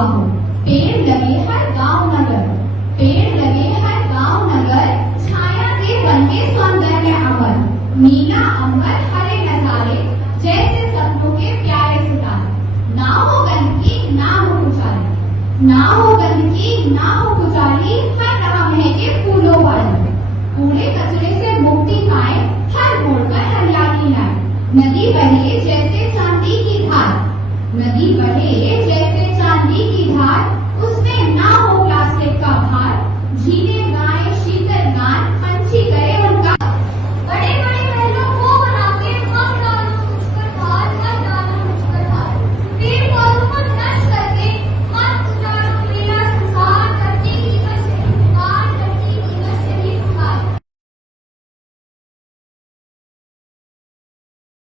हुआ हो। पेड़ लगे हर गांव नगर, पेड़ लगे हर गांव नगर, छाया दे बनके सौंदर्य अमर। नीला अंबर हरे नजारे, जैसे सपनों के प्यारे सितारे। ना हो गंदगी ना हो पुजारी, ना हो गंदगी ना हो पुजारी, हर राह महके फूलों वाली। कूड़े कचरे से मुक्ति पाए, हर मोड़ पर हरियाली लाए। नदी बहे जैसे चांदी की धार, नदी बहे जैसे चांदी की धार, उसमें ना हो प्लास्टिक का भार। झीलें